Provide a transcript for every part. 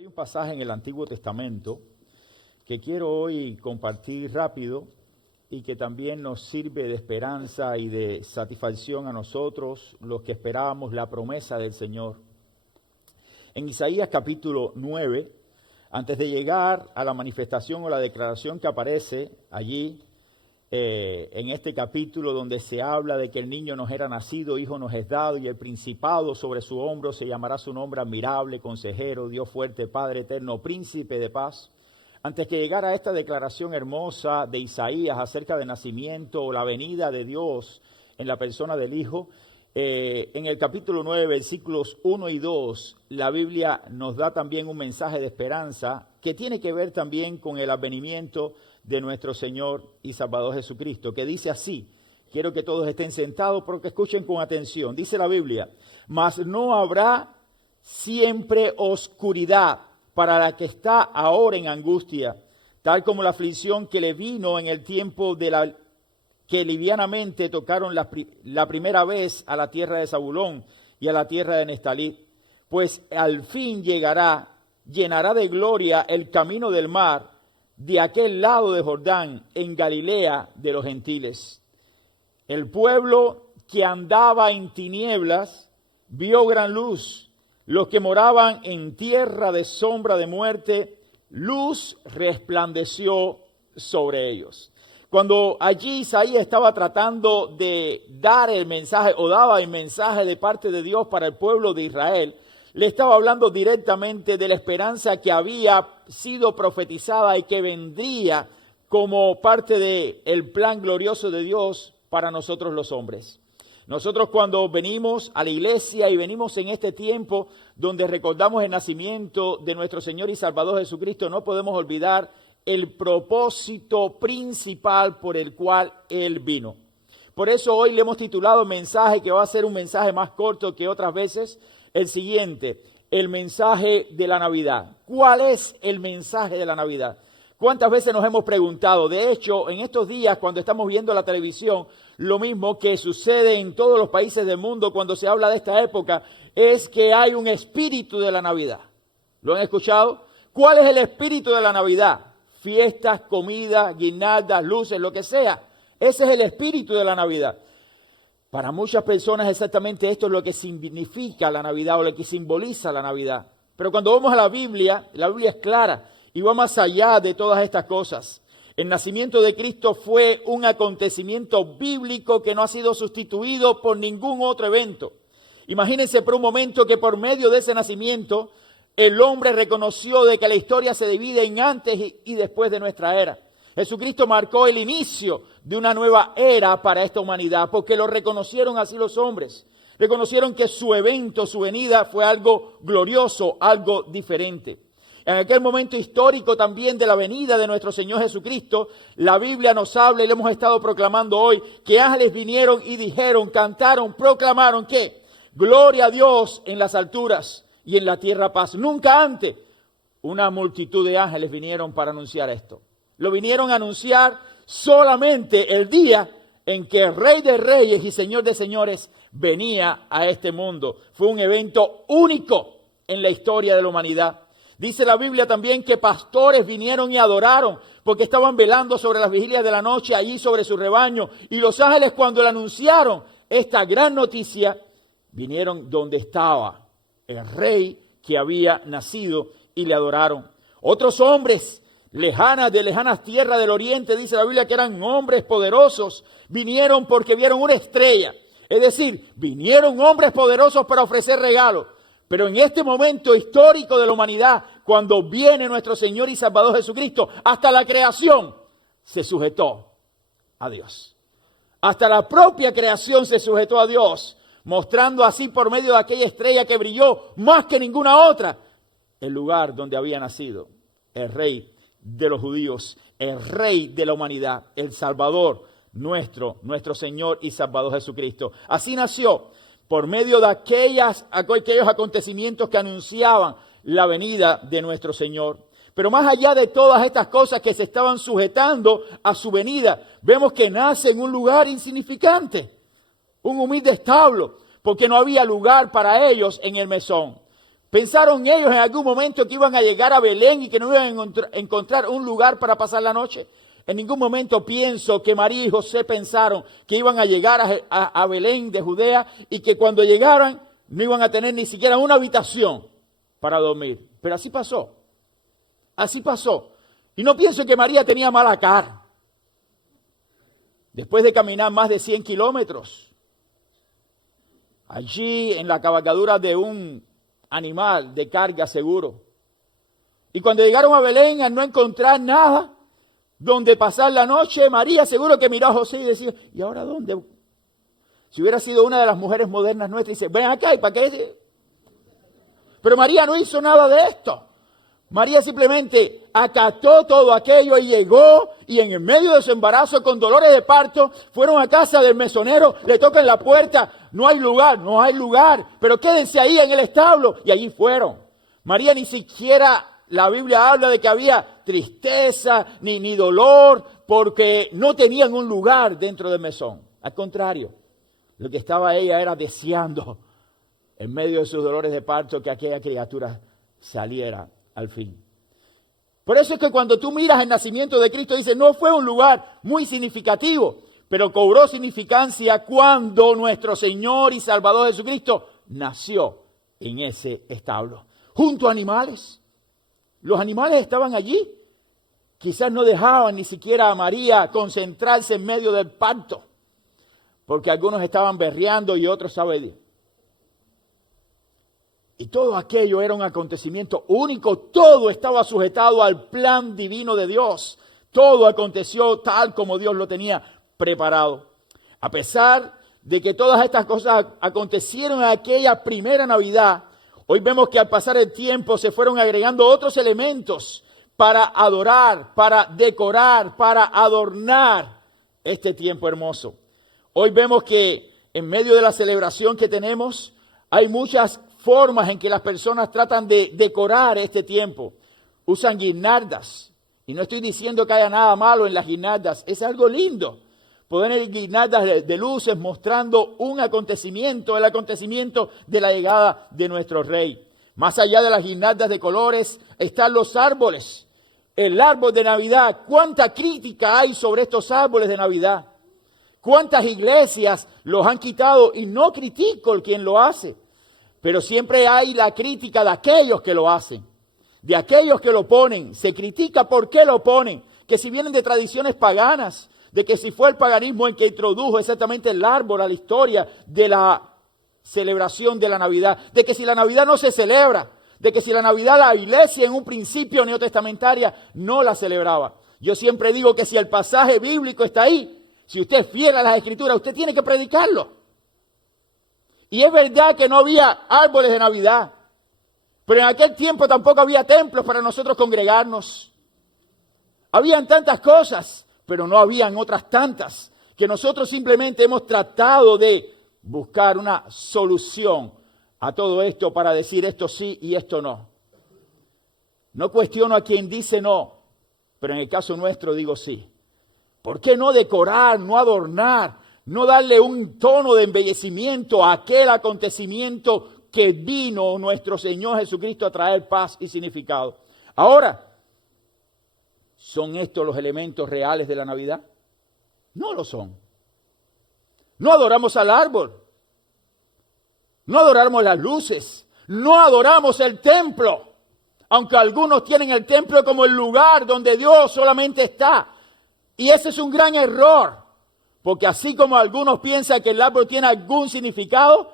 Hay un pasaje en el Antiguo Testamento que quiero hoy compartir rápido y que también nos sirve de esperanza y de satisfacción a nosotros, los que esperábamos la promesa del Señor. En Isaías capítulo 9, antes de llegar a la manifestación o la declaración que aparece allí, en este capítulo donde se habla de que el niño nos era nacido, hijo nos es dado, y el principado sobre su hombro se llamará su nombre admirable, consejero, Dios fuerte, Padre eterno, príncipe de paz. Antes que llegara a esta declaración hermosa de Isaías acerca del nacimiento o la venida de Dios en la persona del Hijo, en el capítulo 9, versículos 1 y 2, la Biblia nos da también un mensaje de esperanza que tiene que ver también con el advenimiento de nuestro Señor y Salvador Jesucristo, que dice así. Quiero que todos estén sentados porque escuchen con atención. Dice la Biblia: mas no habrá siempre oscuridad para la que está ahora en angustia, tal como la aflicción que le vino en el tiempo de que livianamente tocaron la primera vez a la tierra de Zabulón y a la tierra de Neftalí. Pues al fin llenará de gloria el camino del mar de aquel lado de Jordán, en Galilea de los gentiles. El pueblo que andaba en tinieblas vio gran luz. Los que moraban en tierra de sombra de muerte, luz resplandeció sobre ellos. Cuando allí Isaías estaba tratando de dar el mensaje, o daba el mensaje de parte de Dios para el pueblo de Israel, le estaba hablando directamente de la esperanza que había sido profetizada y que vendría como parte del plan glorioso de Dios para nosotros los hombres. Nosotros cuando venimos a la iglesia y venimos en este tiempo donde recordamos el nacimiento de nuestro Señor y Salvador Jesucristo, no podemos olvidar el propósito principal por el cual Él vino. Por eso hoy le hemos titulado el mensaje, que va a ser un mensaje más corto que otras veces, el siguiente: el mensaje de la Navidad. ¿Cuál es el mensaje de la Navidad? ¿Cuántas veces nos hemos preguntado? De hecho, en estos días, cuando estamos viendo la televisión, lo mismo que sucede en todos los países del mundo cuando se habla de esta época, es que hay un espíritu de la Navidad. ¿Lo han escuchado? ¿Cuál es el espíritu de la Navidad? Fiestas, comida, guirnaldas, luces, lo que sea. Ese es el espíritu de la Navidad. Para muchas personas exactamente esto es lo que significa la Navidad o lo que simboliza la Navidad. Pero cuando vamos a la Biblia es clara y va más allá de todas estas cosas. El nacimiento de Cristo fue un acontecimiento bíblico que no ha sido sustituido por ningún otro evento. Imagínense por un momento que por medio de ese nacimiento el hombre reconoció de que la historia se divide en antes y después de nuestra era. Jesucristo marcó el inicio de una nueva era para esta humanidad, porque lo reconocieron así los hombres. Reconocieron que su evento, su venida, fue algo glorioso, algo diferente. En aquel momento histórico también de la venida de nuestro Señor Jesucristo, la Biblia nos habla, y lo hemos estado proclamando hoy, que ángeles vinieron y dijeron, cantaron, proclamaron que gloria a Dios en las alturas y en la tierra paz. Nunca antes una multitud de ángeles vinieron para anunciar esto. Lo vinieron a anunciar solamente el día en que el Rey de Reyes y Señor de Señores venía a este mundo. Fue un evento único en la historia de la humanidad. Dice la Biblia también que pastores vinieron y adoraron porque estaban velando sobre las vigilias de la noche allí sobre su rebaño. Y los ángeles, cuando le anunciaron esta gran noticia, vinieron donde estaba el Rey que había nacido y le adoraron. Otros hombres de lejanas tierras del oriente, dice la Biblia que eran hombres poderosos, vinieron porque vieron una estrella. Es decir, vinieron hombres poderosos para ofrecer regalos. Pero en este momento histórico de la humanidad, cuando viene nuestro Señor y Salvador Jesucristo, hasta la creación se sujetó a Dios. Hasta la propia creación se sujetó a Dios, mostrando así por medio de aquella estrella que brilló más que ninguna otra, el lugar donde había nacido el Rey de los judíos, el Rey de la humanidad, el Salvador, nuestro Señor y Salvador Jesucristo. Así nació por medio de aquellos acontecimientos que anunciaban la venida de nuestro Señor. Pero más allá de todas estas cosas que se estaban sujetando a su venida, vemos que nace en un lugar insignificante, un humilde establo, porque no había lugar para ellos en el mesón. ¿Pensaron ellos en algún momento que iban a llegar a Belén y que no iban a encontrar un lugar para pasar la noche? En ningún momento pienso que María y José pensaron que iban a llegar a Belén de Judea y que cuando llegaran no iban a tener ni siquiera una habitación para dormir. Pero así pasó. Así pasó. Y no pienso que María tenía mala cara. Después de caminar más de 100 kilómetros, allí en la cabalgadura de un animal de carga seguro. Y cuando llegaron a Belén, al no encontrar nada donde pasar la noche, María seguro que miró a José y decía, ¿y ahora dónde? Si hubiera sido una de las mujeres modernas nuestras, dice, ven acá, ¿y para qué? Pero María no hizo nada de esto. María simplemente acató todo aquello y llegó, y en el medio de su embarazo, con dolores de parto, fueron a casa del mesonero, le tocan la puerta, no hay lugar, pero quédense ahí en el establo, y allí fueron. María ni siquiera, la Biblia habla de que había tristeza ni dolor, porque no tenían un lugar dentro del mesón. Al contrario, lo que estaba ella era deseando, en medio de sus dolores de parto, que aquella criatura saliera al fin. Por eso es que cuando tú miras el nacimiento de Cristo, dice, no fue un lugar muy significativo, pero cobró significancia cuando nuestro Señor y Salvador Jesucristo nació en ese establo, junto a animales. Los animales estaban allí. Quizás no dejaban ni siquiera a María concentrarse en medio del parto, porque algunos estaban berreando y otros saben. Y todo aquello era un acontecimiento único, todo estaba sujetado al plan divino de Dios. Todo aconteció tal como Dios lo tenía preparado. A pesar de que todas estas cosas acontecieron en aquella primera Navidad, hoy vemos que al pasar el tiempo se fueron agregando otros elementos para adorar, para decorar, para adornar este tiempo hermoso. Hoy vemos que en medio de la celebración que tenemos, hay muchas formas en que las personas tratan de decorar este tiempo. Usan guirnaldas. Y no estoy diciendo que haya nada malo en las guirnaldas. Es algo lindo. Poner guirnaldas de luces mostrando un acontecimiento, el acontecimiento de la llegada de nuestro Rey. Más allá de las guirnaldas de colores están los árboles. El árbol de Navidad. ¿Cuánta crítica hay sobre estos árboles de Navidad? ¿Cuántas iglesias los han quitado? Y no critico el quien lo hace. Pero siempre hay la crítica de aquellos que lo hacen, de aquellos que lo ponen. Se critica por qué lo ponen, que si vienen de tradiciones paganas, de que si fue el paganismo el que introdujo exactamente el árbol a la historia de la celebración de la Navidad, de que si la Navidad no se celebra, de que si la Navidad la iglesia en un principio neotestamentaria no la celebraba. Yo siempre digo que si el pasaje bíblico está ahí, si usted es fiel a las Escrituras, usted tiene que predicarlo. Y es verdad que no había árboles de Navidad, pero en aquel tiempo tampoco había templos para nosotros congregarnos. Habían tantas cosas, pero no habían otras tantas, que nosotros simplemente hemos tratado de buscar una solución a todo esto para decir esto sí y esto no. No cuestiono a quien dice no, pero en el caso nuestro digo sí. ¿Por qué no decorar, no adornar? No darle un tono de embellecimiento a aquel acontecimiento que vino nuestro Señor Jesucristo a traer paz y significado. Ahora, ¿son estos los elementos reales de la Navidad? No lo son. No adoramos al árbol. No adoramos las luces. No adoramos el templo. Aunque algunos tienen el templo como el lugar donde Dios solamente está. Y ese es un gran error. Porque así como algunos piensan que el árbol tiene algún significado,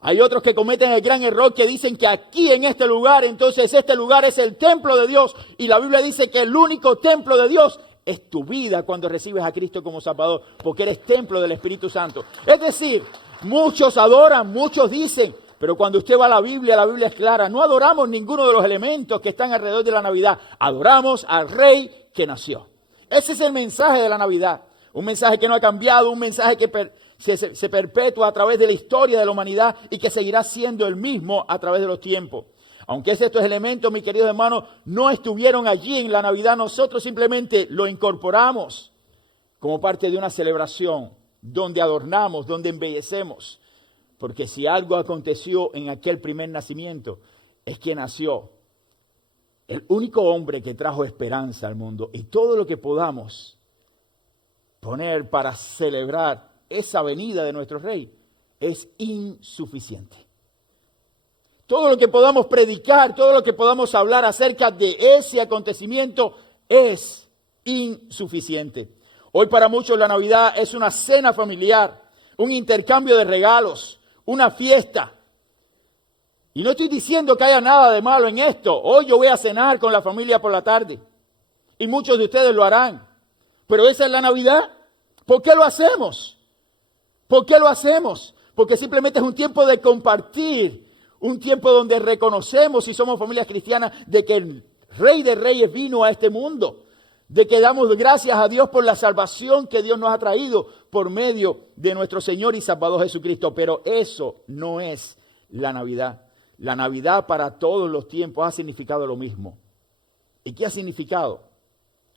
hay otros que cometen el gran error que dicen que aquí en este lugar, entonces este lugar es el templo de Dios. Y la Biblia dice que el único templo de Dios es tu vida cuando recibes a Cristo como Salvador, porque eres templo del Espíritu Santo. Es decir, muchos adoran, muchos dicen, pero cuando usted va a la Biblia es clara. No adoramos ninguno de los elementos que están alrededor de la Navidad. Adoramos al Rey que nació. Ese es el mensaje de la Navidad. Un mensaje que no ha cambiado, un mensaje que se perpetúa a través de la historia de la humanidad y que seguirá siendo el mismo a través de los tiempos. Aunque estos elementos, mis queridos hermanos, no estuvieron allí en la Navidad, nosotros simplemente lo incorporamos como parte de una celebración donde adornamos, donde embellecemos. Porque si algo aconteció en aquel primer nacimiento, es que nació el único hombre que trajo esperanza al mundo, y todo lo que podamos poner para celebrar esa venida de nuestro Rey es insuficiente. Todo lo que podamos predicar, todo lo que podamos hablar acerca de ese acontecimiento es insuficiente. Hoy para muchos la Navidad es una cena familiar, un intercambio de regalos, una fiesta. Y no estoy diciendo que haya nada de malo en esto. Hoy yo voy a cenar con la familia por la tarde. Y muchos de ustedes lo harán. Pero esa es la Navidad. ¿Por qué lo hacemos? ¿Por qué lo hacemos? Porque simplemente es un tiempo de compartir. Un tiempo donde reconocemos, si somos familias cristianas, de que el Rey de Reyes vino a este mundo. De que damos gracias a Dios por la salvación que Dios nos ha traído por medio de nuestro Señor y Salvador Jesucristo. Pero eso no es la Navidad. La Navidad para todos los tiempos ha significado lo mismo. ¿Y qué ha significado?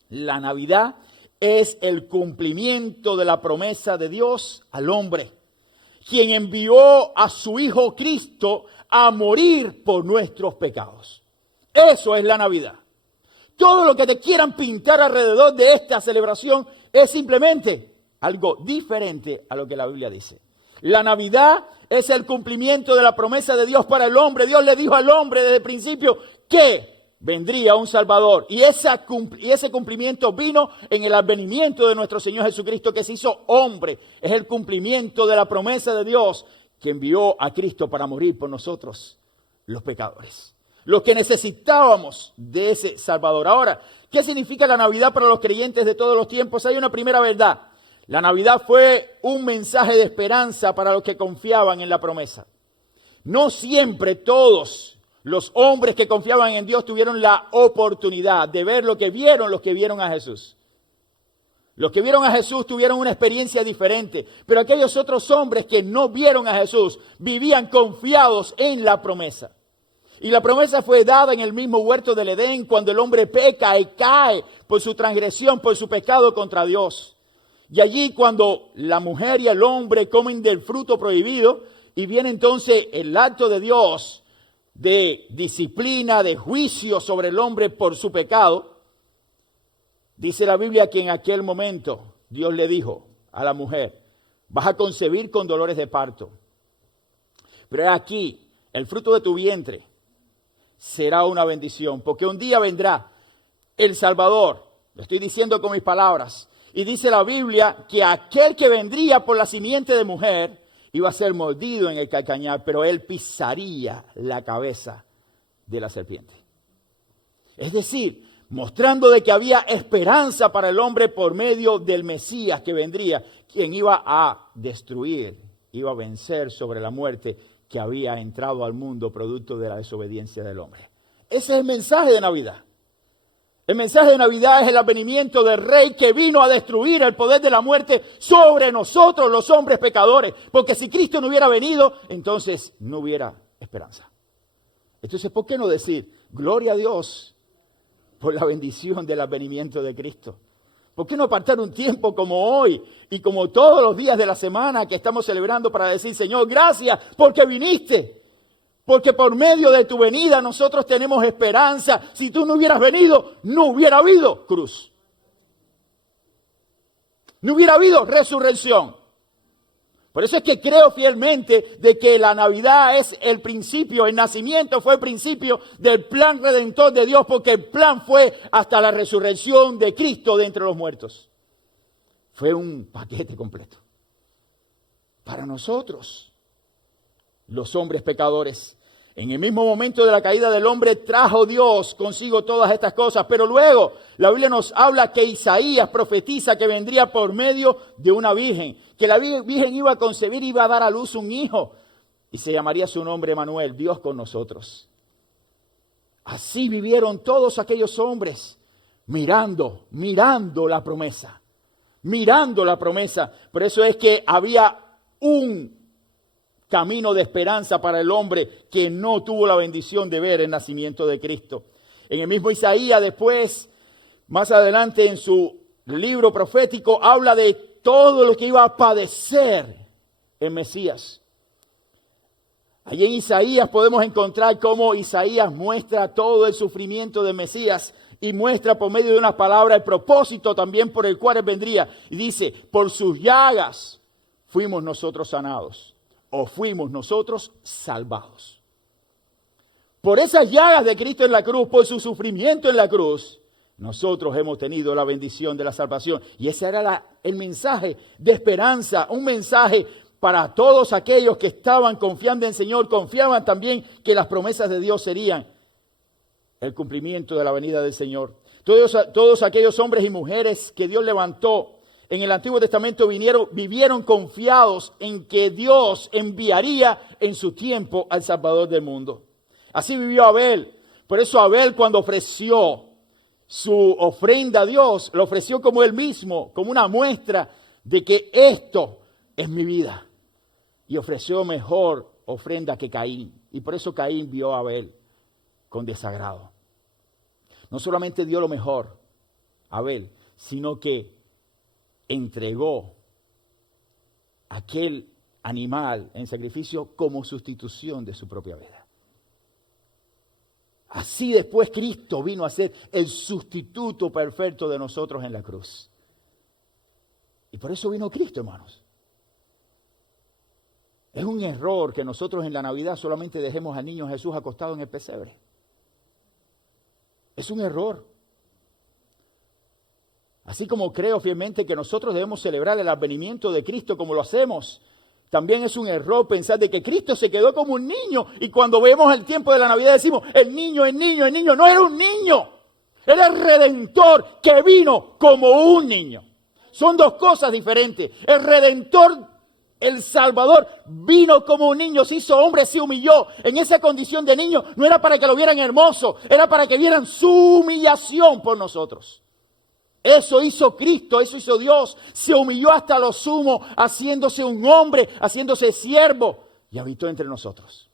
La Navidad es el cumplimiento de la promesa de Dios al hombre, quien envió a su Hijo Cristo a morir por nuestros pecados. Eso es la Navidad. Todo lo que te quieran pintar alrededor de esta celebración es simplemente algo diferente a lo que la Biblia dice. La Navidad es el cumplimiento de la promesa de Dios para el hombre. Dios le dijo al hombre desde el principio que vendría un Salvador. Y ese cumplimiento vino en el advenimiento de nuestro Señor Jesucristo, que se hizo hombre. Es el cumplimiento de la promesa de Dios que envió a Cristo para morir por nosotros, los pecadores. Los que necesitábamos de ese Salvador. Ahora, ¿qué significa la Navidad para los creyentes de todos los tiempos? Hay una primera verdad. La Navidad fue un mensaje de esperanza para los que confiaban en la promesa. No siempre todos los hombres que confiaban en Dios tuvieron la oportunidad de ver lo que vieron los que vieron a Jesús. Los que vieron a Jesús tuvieron una experiencia diferente, pero aquellos otros hombres que no vieron a Jesús vivían confiados en la promesa. Y la promesa fue dada en el mismo huerto del Edén, cuando el hombre peca y cae por su transgresión, por su pecado contra Dios. Y allí cuando la mujer y el hombre comen del fruto prohibido, y viene entonces el acto de Dios de disciplina, de juicio sobre el hombre por su pecado, dice la Biblia que en aquel momento Dios le dijo a la mujer: vas a concebir con dolores de parto. Pero aquí, el fruto de tu vientre será una bendición, porque un día vendrá el Salvador. Lo estoy diciendo con mis palabras. Y dice la Biblia que aquel que vendría por la simiente de mujer iba a ser mordido en el calcañar, pero él pisaría la cabeza de la serpiente. Es decir, mostrando de que había esperanza para el hombre por medio del Mesías que vendría, quien iba a destruir, iba a vencer sobre la muerte que había entrado al mundo producto de la desobediencia del hombre. Ese es el mensaje de Navidad. El mensaje de Navidad es el advenimiento del Rey que vino a destruir el poder de la muerte sobre nosotros, los hombres pecadores. Porque si Cristo no hubiera venido, entonces no hubiera esperanza. Entonces, ¿por qué no decir gloria a Dios por la bendición del advenimiento de Cristo? ¿Por qué no apartar un tiempo como hoy y como todos los días de la semana que estamos celebrando para decir: Señor, gracias porque viniste? Porque por medio de tu venida nosotros tenemos esperanza. Si tú no hubieras venido, no hubiera habido cruz. No hubiera habido resurrección. Por eso es que creo fielmente de que la Navidad es el principio, el nacimiento fue el principio del plan redentor de Dios, porque el plan fue hasta la resurrección de Cristo de entre los muertos. Fue un paquete completo. Para nosotros, los hombres pecadores. En el mismo momento de la caída del hombre trajo Dios consigo todas estas cosas, pero luego la Biblia nos habla que Isaías profetiza que vendría por medio de una virgen, que la virgen iba a concebir, iba a dar a luz un hijo y se llamaría su nombre Emanuel, Dios con nosotros. Así vivieron todos aquellos hombres mirando la promesa, mirando la promesa. Por eso es que había un camino de esperanza para el hombre que no tuvo la bendición de ver el nacimiento de Cristo. En el mismo Isaías después, más adelante en su libro profético, habla de todo lo que iba a padecer el Mesías. Allí en Isaías podemos encontrar cómo Isaías muestra todo el sufrimiento del Mesías y muestra por medio de una palabra el propósito también por el cual él vendría. Y dice, por sus llagas fuimos nosotros sanados o fuimos nosotros salvados. Por esas llagas de Cristo en la cruz, por su sufrimiento en la cruz, nosotros hemos tenido la bendición de la salvación. Y ese era el mensaje de esperanza, un mensaje para todos aquellos que estaban confiando en el Señor, confiaban también que las promesas de Dios serían el cumplimiento de la venida del Señor. Todos aquellos hombres y mujeres que Dios levantó en el Antiguo Testamento vivieron confiados en que Dios enviaría en su tiempo al Salvador del mundo. Así vivió Abel. Por eso Abel, cuando ofreció su ofrenda a Dios, lo ofreció como él mismo, como una muestra de que esto es mi vida. Y ofreció mejor ofrenda que Caín. Y por eso Caín vio a Abel con desagrado. No solamente dio lo mejor a Abel, sino que entregó aquel animal en sacrificio como sustitución de su propia vida. Así después Cristo vino a ser el sustituto perfecto de nosotros en la cruz. Y por eso vino Cristo, hermanos. Es un error que nosotros en la Navidad solamente dejemos al niño Jesús acostado en el pesebre. Es un error. Así como creo fielmente que nosotros debemos celebrar el advenimiento de Cristo como lo hacemos, también es un error pensar de que Cristo se quedó como un niño y cuando vemos el tiempo de la Navidad decimos, el niño, no era un niño, era el Redentor que vino como un niño. Son dos cosas diferentes. El Redentor, el Salvador, vino como un niño, se hizo hombre, se humilló. En esa condición de niño no era para que lo vieran hermoso, era para que vieran su humillación por nosotros. Eso hizo Cristo, eso hizo Dios. Se humilló hasta lo sumo, haciéndose un hombre, haciéndose siervo y habitó entre nosotros.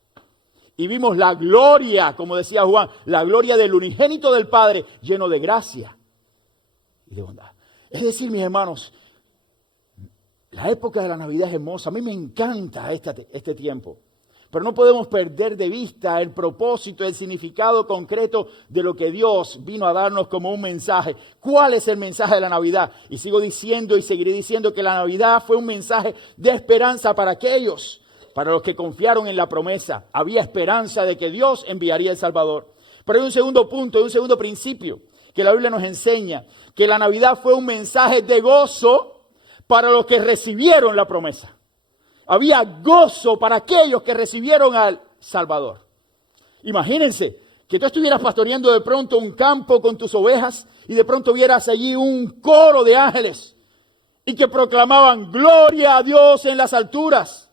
Y vimos la gloria, como decía Juan, la gloria del unigénito del Padre, lleno de gracia y de bondad. Es decir, mis hermanos, la época de la Navidad es hermosa. A mí me encanta este tiempo. Pero no podemos perder de vista el propósito, el significado concreto de lo que Dios vino a darnos como un mensaje. ¿Cuál es el mensaje de la Navidad? Y sigo diciendo y seguiré diciendo que la Navidad fue un mensaje de esperanza para aquellos, para los que confiaron en la promesa. Había esperanza de que Dios enviaría el Salvador. Pero hay un segundo punto, hay un segundo principio que la Biblia nos enseña, que la Navidad fue un mensaje de gozo para los que recibieron la promesa. Había gozo para aquellos que recibieron al Salvador. Imagínense que tú estuvieras pastoreando de pronto un campo con tus ovejas y de pronto vieras allí un coro de ángeles y que proclamaban gloria a Dios en las alturas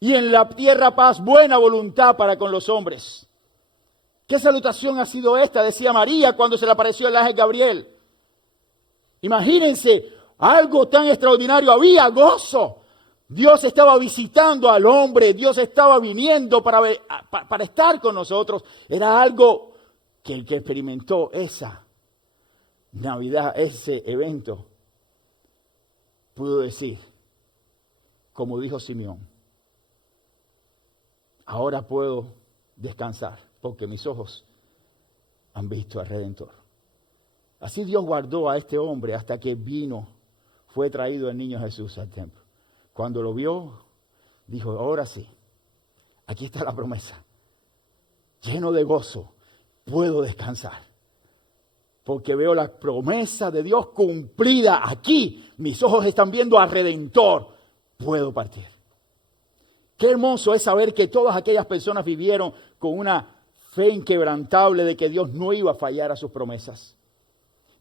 y en la tierra paz, buena voluntad para con los hombres. ¿Qué salutación ha sido esta? Decía María cuando se le apareció el ángel Gabriel. Imagínense algo tan extraordinario, había gozo. Dios estaba visitando al hombre, Dios estaba viniendo para estar con nosotros. Era algo que el que experimentó esa Navidad, ese evento, pudo decir, como dijo Simeón, ahora puedo descansar porque mis ojos han visto al Redentor. Así Dios guardó a este hombre hasta que fue traído el niño Jesús al templo. Cuando lo vio, dijo, ahora sí, aquí está la promesa. Lleno de gozo, puedo descansar. Porque veo la promesa de Dios cumplida aquí. Mis ojos están viendo al Redentor. Puedo partir. Qué hermoso es saber que todas aquellas personas vivieron con una fe inquebrantable de que Dios no iba a fallar a sus promesas.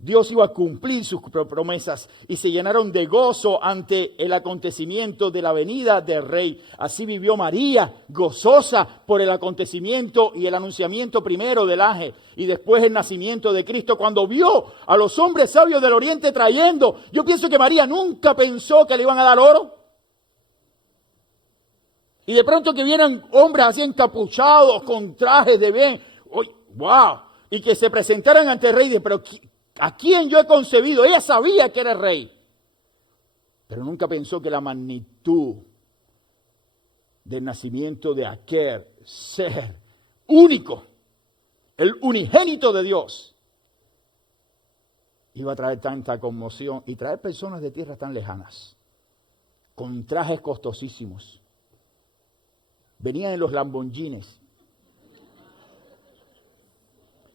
Dios iba a cumplir sus promesas y se llenaron de gozo ante el acontecimiento de la venida del Rey. Así vivió María, gozosa por el acontecimiento y el anunciamiento primero del ángel y después el nacimiento de Cristo. Cuando vio a los hombres sabios del oriente trayendo, yo pienso que María nunca pensó que le iban a dar oro. Y de pronto que vieran hombres así encapuchados con trajes de bien, wow, y que se presentaran ante el Rey, pero ¿a quién yo he concebido? Ella sabía que era el rey, pero nunca pensó que la magnitud del nacimiento de aquel ser único, el unigénito de Dios, iba a traer tanta conmoción y traer personas de tierras tan lejanas, con trajes costosísimos. Venían en los Lamborghinis.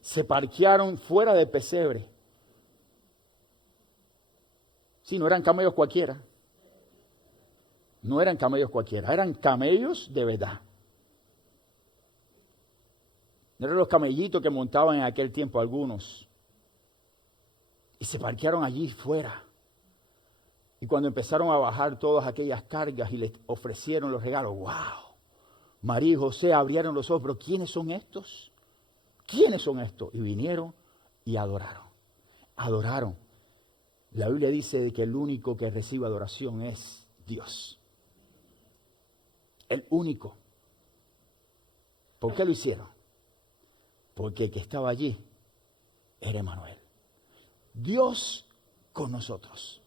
Se parquearon fuera del pesebre. Sí, no eran camellos cualquiera. No eran camellos cualquiera, eran camellos de verdad. No eran los camellitos que montaban en aquel tiempo algunos. Y se parquearon allí fuera. Y cuando empezaron a bajar todas aquellas cargas y les ofrecieron los regalos, ¡wow! María y José abrieron los ojos, pero ¿quiénes son estos? ¿Quiénes son estos? Y vinieron y adoraron. Adoraron. La Biblia dice que el único que recibe adoración es Dios. El único. ¿Por qué lo hicieron? Porque el que estaba allí era Emmanuel. Dios con nosotros.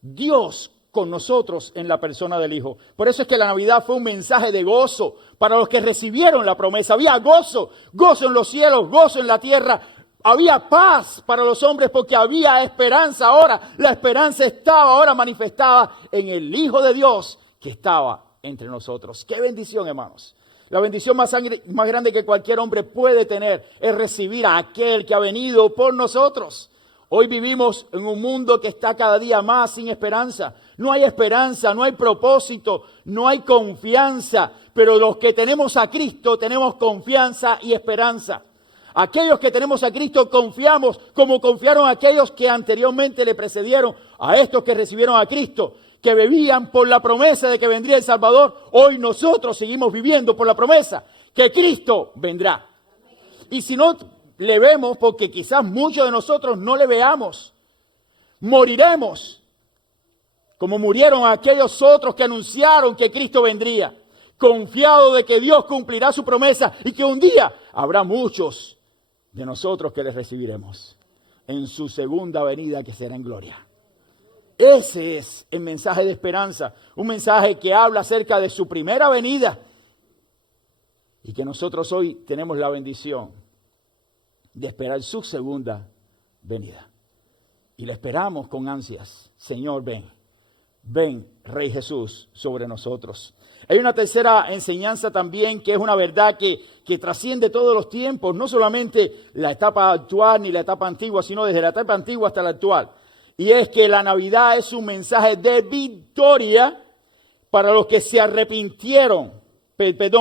Dios con nosotros en la persona del Hijo. Por eso es que la Navidad fue un mensaje de gozo para los que recibieron la promesa. Había gozo, gozo en los cielos, gozo en la tierra. Había paz para los hombres porque había esperanza. Ahora la esperanza estaba ahora manifestada en el Hijo de Dios que estaba entre nosotros. ¡Qué bendición, hermanos! La bendición más grande que cualquier hombre puede tener es recibir a aquel que ha venido por nosotros. Hoy vivimos en un mundo que está cada día más sin esperanza. No hay esperanza, no hay propósito, no hay confianza. Pero los que tenemos a Cristo tenemos confianza y esperanza. Aquellos que tenemos a Cristo confiamos como confiaron aquellos que anteriormente le precedieron a estos que recibieron a Cristo, que vivían por la promesa de que vendría el Salvador. Hoy nosotros seguimos viviendo por la promesa que Cristo vendrá. Y si no le vemos, porque quizás muchos de nosotros no le veamos, moriremos como murieron aquellos otros que anunciaron que Cristo vendría, confiado de que Dios cumplirá su promesa y que un día habrá muchos de nosotros que les recibiremos en su segunda venida, que será en gloria. Ese es el mensaje de esperanza, un mensaje que habla acerca de su primera venida y que nosotros hoy tenemos la bendición de esperar su segunda venida. Y la esperamos con ansias. Señor, ven. Ven, Rey Jesús, sobre nosotros. Hay una tercera enseñanza también que es una verdad que trasciende todos los tiempos, no solamente la etapa actual ni la etapa antigua, sino desde la etapa antigua hasta la actual. Y es que la Navidad es un mensaje de victoria para los que se arrepintieron,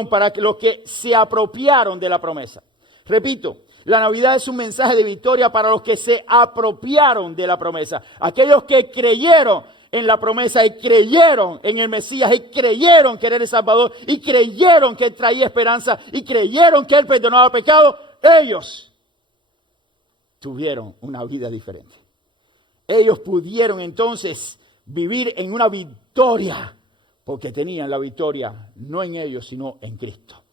para los que se apropiaron de la promesa. Repito, la Navidad es un mensaje de victoria para los que se apropiaron de la promesa. Aquellos que creyeron en la promesa y creyeron en el Mesías y creyeron que era el Salvador y creyeron que Él traía esperanza y creyeron que Él perdonaba el pecado, ellos tuvieron una vida diferente. Ellos pudieron entonces vivir en una victoria porque tenían la victoria no en ellos sino en Cristo.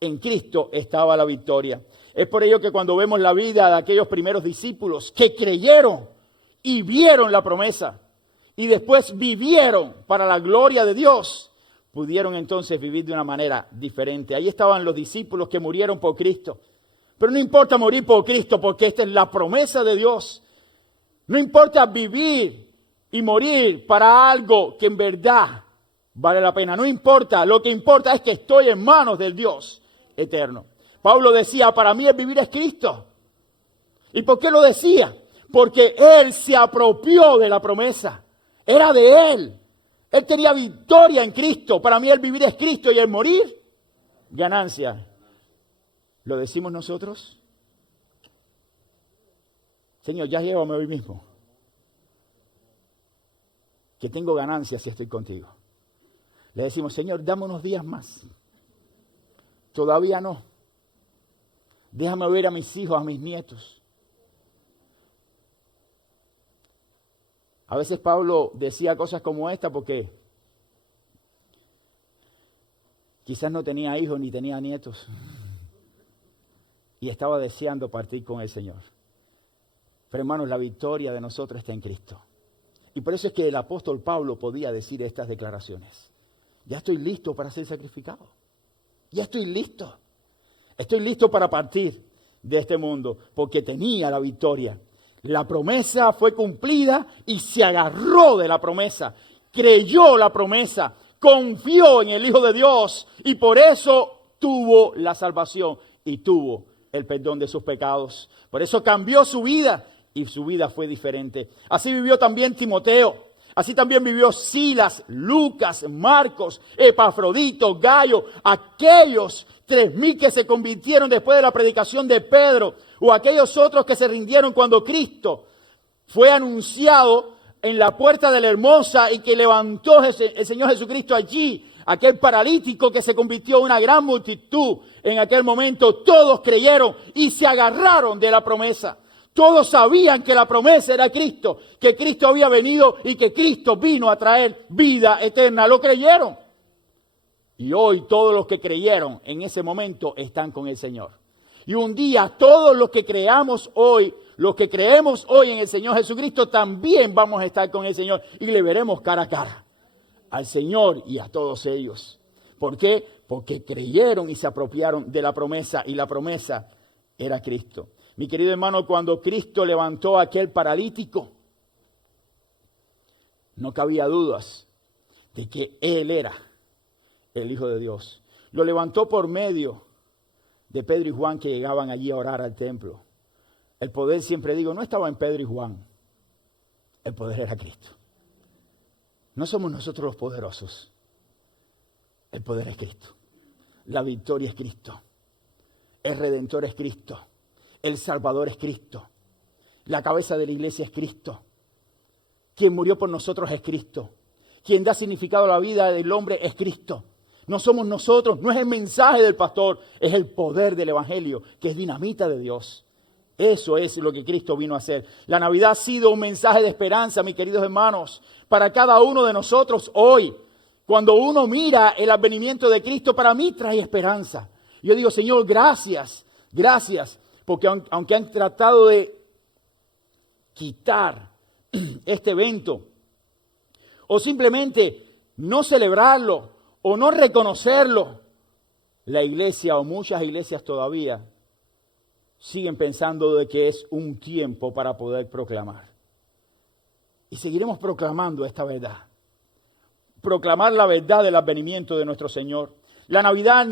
En Cristo estaba la victoria. Es por ello que cuando vemos la vida de aquellos primeros discípulos que creyeron y vieron la promesa y después vivieron para la gloria de Dios, pudieron entonces vivir de una manera diferente. Ahí estaban los discípulos que murieron por Cristo. Pero no importa morir por Cristo porque esta es la promesa de Dios. No importa vivir y morir para algo que en verdad vale la pena. No importa, lo que importa es que estoy en manos del Dios eterno. Pablo decía, para mí el vivir es Cristo. ¿Y por qué lo decía? Porque Él se apropió de la promesa. Era de Él. Él tenía victoria en Cristo. Para mí el vivir es Cristo y el morir, ganancia. ¿Lo decimos nosotros? Señor, ya llévame hoy mismo. Que tengo ganancias si estoy contigo. Le decimos, Señor, dame unos días más. Todavía no. Déjame ver a mis hijos, a mis nietos. A veces Pablo decía cosas como esta porque quizás no tenía hijos ni tenía nietos. Y estaba deseando partir con el Señor. Pero hermanos, la victoria de nosotros está en Cristo. Y por eso es que el apóstol Pablo podía decir estas declaraciones. ya estoy listo para ser sacrificado. Ya estoy listo. Estoy listo para partir de este mundo porque tenía la victoria. La promesa fue cumplida y se agarró de la promesa. Creyó la promesa, confió en el Hijo de Dios y por eso tuvo la salvación y tuvo el perdón de sus pecados. Por eso cambió su vida y su vida fue diferente. Así vivió también Timoteo. Así también vivió Silas, Lucas, Marcos, Epafrodito, Gayo, aquellos 3,000 que se convirtieron después de la predicación de Pedro, o aquellos otros que se rindieron cuando Cristo fue anunciado en la puerta de la Hermosa y que levantó el Señor Jesucristo allí, aquel paralítico que se convirtió en una gran multitud en aquel momento. Todos creyeron y se agarraron de la promesa. Todos sabían que la promesa era Cristo, que Cristo había venido y que Cristo vino a traer vida eterna. Lo creyeron. Y hoy todos los que creyeron en ese momento están con el Señor. Y un día todos los que creemos hoy en el Señor Jesucristo, también vamos a estar con el Señor y le veremos cara a cara al Señor y a todos ellos. ¿Por qué? Porque creyeron y se apropiaron de la promesa y la promesa era Cristo. Mi querido hermano, cuando Cristo levantó a aquel paralítico, no cabía dudas de que Él era el Hijo de Dios. Lo levantó por medio de Pedro y Juan que llegaban allí a orar al templo. El poder, siempre digo, no estaba en Pedro y Juan. El poder era Cristo. No somos nosotros los poderosos. El poder es Cristo. La victoria es Cristo. El Redentor es Cristo. El Salvador es Cristo. La cabeza de la iglesia es Cristo. Quien murió por nosotros es Cristo. Quien da significado a la vida del hombre es Cristo. No somos nosotros, no es el mensaje del pastor, es el poder del Evangelio, que es dinamita de Dios. Eso es lo que Cristo vino a hacer. La Navidad ha sido un mensaje de esperanza, mis queridos hermanos, para cada uno de nosotros hoy. Cuando uno mira el advenimiento de Cristo, para mí trae esperanza. Yo digo, Señor, gracias, gracias, porque aunque han tratado de quitar este evento, o simplemente no celebrarlo, o no reconocerlo, la iglesia o muchas iglesias todavía siguen pensando de que es un tiempo para poder proclamar. Y seguiremos proclamando esta verdad. Proclamar la verdad del advenimiento de nuestro Señor. La Navidad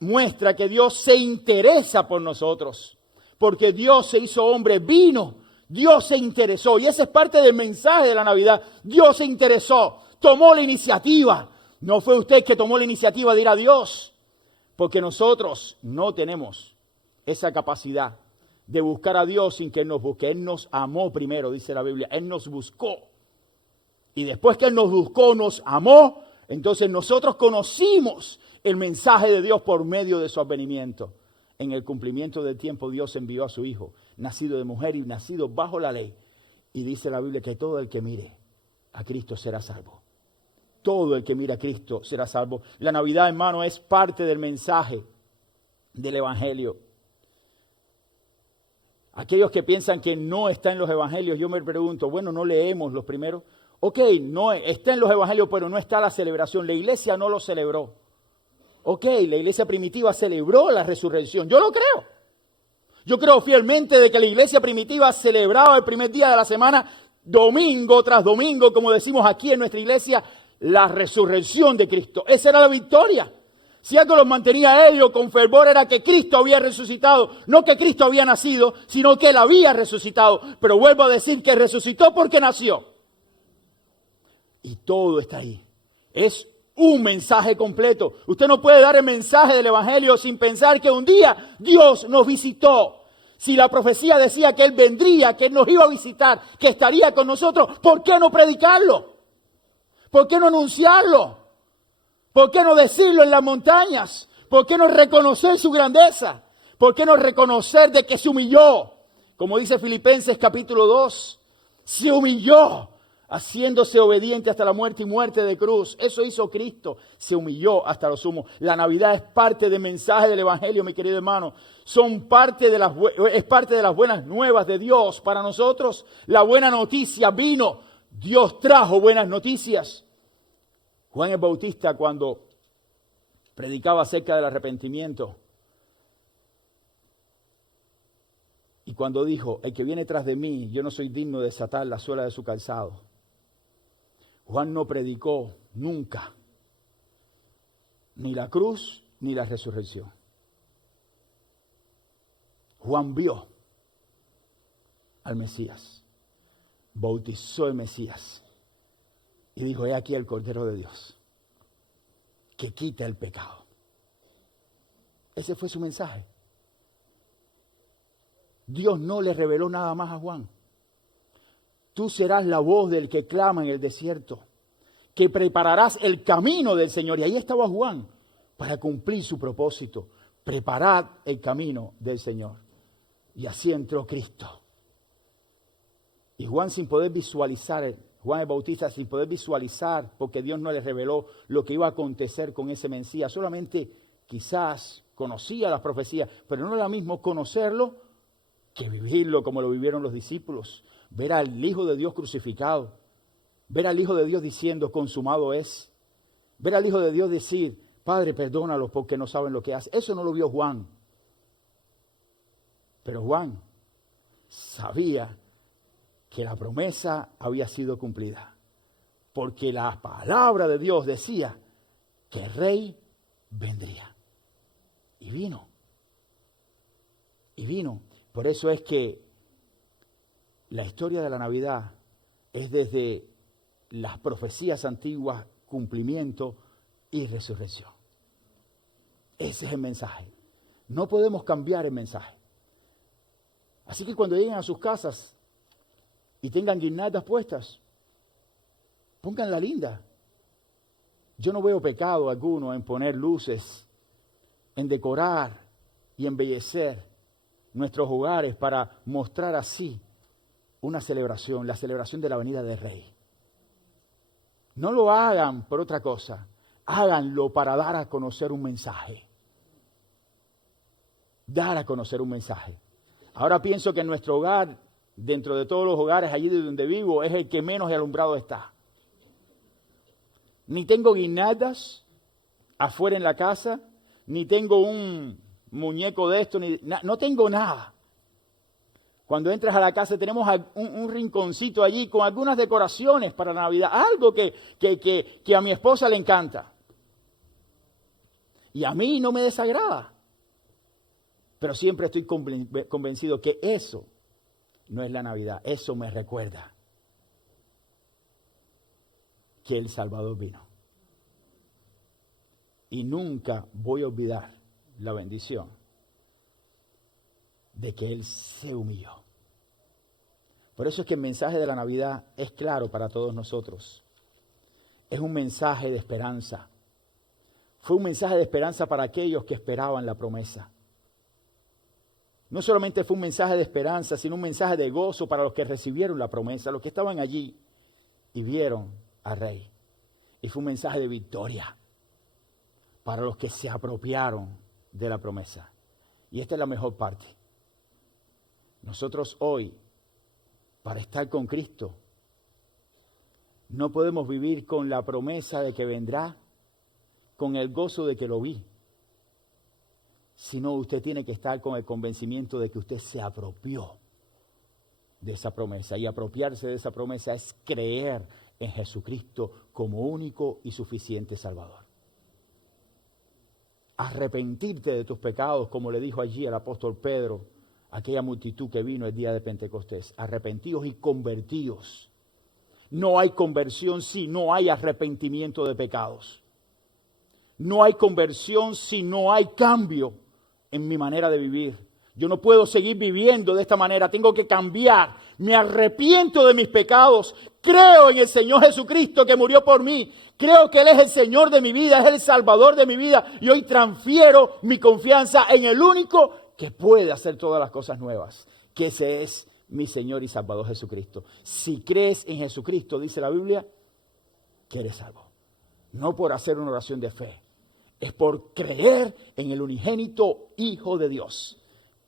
muestra que Dios se interesa por nosotros, porque Dios se hizo hombre, vino, Dios se interesó. Y ese es parte del mensaje de la Navidad. Dios se interesó, tomó la iniciativa. No fue usted que tomó la iniciativa de ir a Dios, porque nosotros no tenemos esa capacidad de buscar a Dios sin que Él nos busque. Él nos amó primero, dice la Biblia. Él nos buscó. Y después que Él nos buscó, nos amó, entonces nosotros conocimos el mensaje de Dios por medio de su advenimiento. En el cumplimiento del tiempo, Dios envió a su Hijo, nacido de mujer y nacido bajo la ley. Y dice la Biblia que todo el que mire a Cristo será salvo. Todo el que mira a Cristo será salvo. La Navidad, hermano, es parte del mensaje del Evangelio. Aquellos que piensan que no está en los Evangelios, yo me pregunto, bueno, ¿no leemos los primeros? Ok, no está en los Evangelios, pero no está la celebración. La iglesia no lo celebró. Ok, la iglesia primitiva celebró la resurrección. Yo lo creo. Yo creo fielmente de que la iglesia primitiva celebraba el primer día de la semana, domingo tras domingo, como decimos aquí en nuestra iglesia, la resurrección de Cristo. Esa era la victoria. Si algo los mantenía a ellos con fervor era que Cristo había resucitado. No que Cristo había nacido, sino que Él había resucitado. Pero vuelvo a decir que resucitó porque nació. Y todo está ahí. Es un mensaje completo. Usted no puede dar el mensaje del Evangelio sin pensar que un día Dios nos visitó. Si la profecía decía que Él vendría, que Él nos iba a visitar, que estaría con nosotros, ¿por qué no predicarlo? ¿Por qué no anunciarlo? ¿Por qué no decirlo en las montañas? ¿Por qué no reconocer su grandeza? ¿Por qué no reconocer de que se humilló? Como dice Filipenses capítulo 2, se humilló, haciéndose obediente hasta la muerte y muerte de cruz. Eso hizo Cristo, se humilló hasta lo sumo. La Navidad es parte del mensaje del Evangelio, mi querido hermano. Es parte de las buenas nuevas de Dios para nosotros. La buena noticia vino. Dios trajo buenas noticias. Juan el Bautista, cuando predicaba acerca del arrepentimiento, y cuando dijo, el que viene tras de mí, yo no soy digno de desatar la suela de su calzado. Juan no predicó nunca ni la cruz ni la resurrección. Juan vio al Mesías, bautizó el Mesías y dijo, he aquí el Cordero de Dios que quita el pecado. Ese fue su mensaje. Dios no le reveló nada más a Juan. Tú serás la voz del que clama en el desierto, que prepararás el camino del Señor. Y ahí estaba Juan para cumplir su propósito, preparar el camino del Señor. Y así entró Cristo. Y Juan sin poder visualizar, Juan el Bautista sin poder visualizar, porque Dios no le reveló lo que iba a acontecer con ese Mesías. Solamente quizás conocía las profecías, pero no era lo mismo conocerlo que vivirlo como lo vivieron los discípulos. Ver al Hijo de Dios crucificado. Ver al Hijo de Dios diciendo, consumado es. Ver al Hijo de Dios decir, Padre, perdónalos porque no saben lo que hacen. Eso no lo vio Juan. Pero Juan sabía que la promesa había sido cumplida. Porque la palabra de Dios decía que el Rey vendría. Y vino. Y vino. Por eso es que la historia de la Navidad es desde las profecías antiguas, cumplimiento y resurrección. Ese es el mensaje. No podemos cambiar el mensaje. Así que cuando lleguen a sus casas y tengan guirnaldas puestas, pónganla linda. Yo no veo pecado alguno en poner luces, en decorar y embellecer nuestros hogares para mostrar así una celebración, la celebración de la venida del Rey. No lo hagan por otra cosa, háganlo para dar a conocer un mensaje. Dar a conocer un mensaje. Ahora pienso que en nuestro hogar, dentro de todos los hogares allí de donde vivo, es el que menos alumbrado está. Ni tengo guirnaldas afuera en la casa, ni tengo un muñeco de esto, no tengo nada. Cuando entras a la casa tenemos un rinconcito allí con algunas decoraciones para Navidad, algo que a mi esposa le encanta. Y a mí no me desagrada. Pero siempre estoy convencido que eso no es la Navidad. Eso me recuerda que el Salvador vino. Y nunca voy a olvidar la bendición de que Él se humilló. Por eso es que el mensaje de la Navidad es claro para todos nosotros. Es un mensaje de esperanza. Fue un mensaje de esperanza para aquellos que esperaban la promesa. No solamente fue un mensaje de esperanza, sino un mensaje de gozo para los que recibieron la promesa, los que estaban allí y vieron al Rey. Y fue un mensaje de victoria para los que se apropiaron de la promesa. Y esta es la mejor parte. Nosotros hoy, para estar con Cristo, no podemos vivir con la promesa de que vendrá, con el gozo de que lo vi, sino usted tiene que estar con el convencimiento de que usted se apropió de esa promesa. Y apropiarse de esa promesa es creer en Jesucristo como único y suficiente Salvador. Arrepentirte de tus pecados, como le dijo allí el apóstol Pedro, aquella multitud que vino el día de Pentecostés. Arrepentíos y convertíos. No hay conversión si no hay arrepentimiento de pecados. No hay conversión si no hay cambio en mi manera de vivir. Yo no puedo seguir viviendo de esta manera, tengo que cambiar. Me arrepiento de mis pecados, creo en el Señor Jesucristo que murió por mí, creo que Él es el Señor de mi vida, es el Salvador de mi vida y hoy transfiero mi confianza en el único que puede hacer todas las cosas nuevas, que ese es mi Señor y Salvador Jesucristo. Si crees en Jesucristo, dice la Biblia, que eres salvo. No por hacer una oración de fe, es por creer en el unigénito Hijo de Dios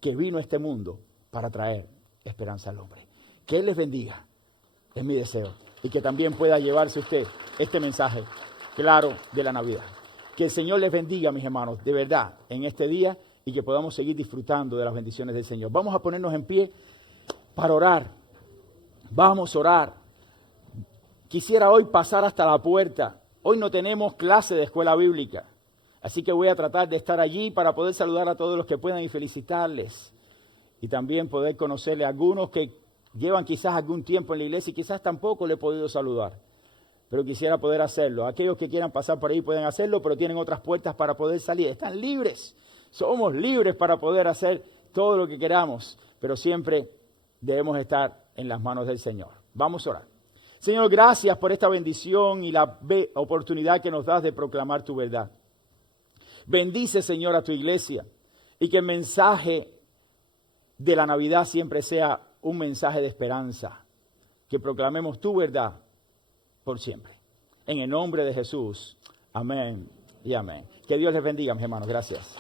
que vino a este mundo para traer esperanza al hombre. Que Él les bendiga, es mi deseo, y que también pueda llevarse usted este mensaje claro de la Navidad. Que el Señor les bendiga, mis hermanos, de verdad, en este día y que podamos seguir disfrutando de las bendiciones del Señor. Vamos a ponernos en pie para orar. Vamos a orar. Quisiera hoy pasar hasta la puerta. Hoy no tenemos clase de escuela bíblica, así que voy a tratar de estar allí para poder saludar a todos los que puedan y felicitarles. Y también poder conocerle a algunos que llevan quizás algún tiempo en la iglesia y quizás tampoco le he podido saludar. Pero quisiera poder hacerlo. Aquellos que quieran pasar por ahí pueden hacerlo, pero tienen otras puertas para poder salir. Están libres. Somos libres para poder hacer todo lo que queramos, pero siempre debemos estar en las manos del Señor. Vamos a orar. Señor, gracias por esta bendición y la oportunidad que nos das de proclamar tu verdad. Bendice, Señor, a tu iglesia y que el mensaje de la Navidad siempre sea un mensaje de esperanza. Que proclamemos tu verdad por siempre. En el nombre de Jesús. Amén y amén. Que Dios les bendiga, mis hermanos. Gracias.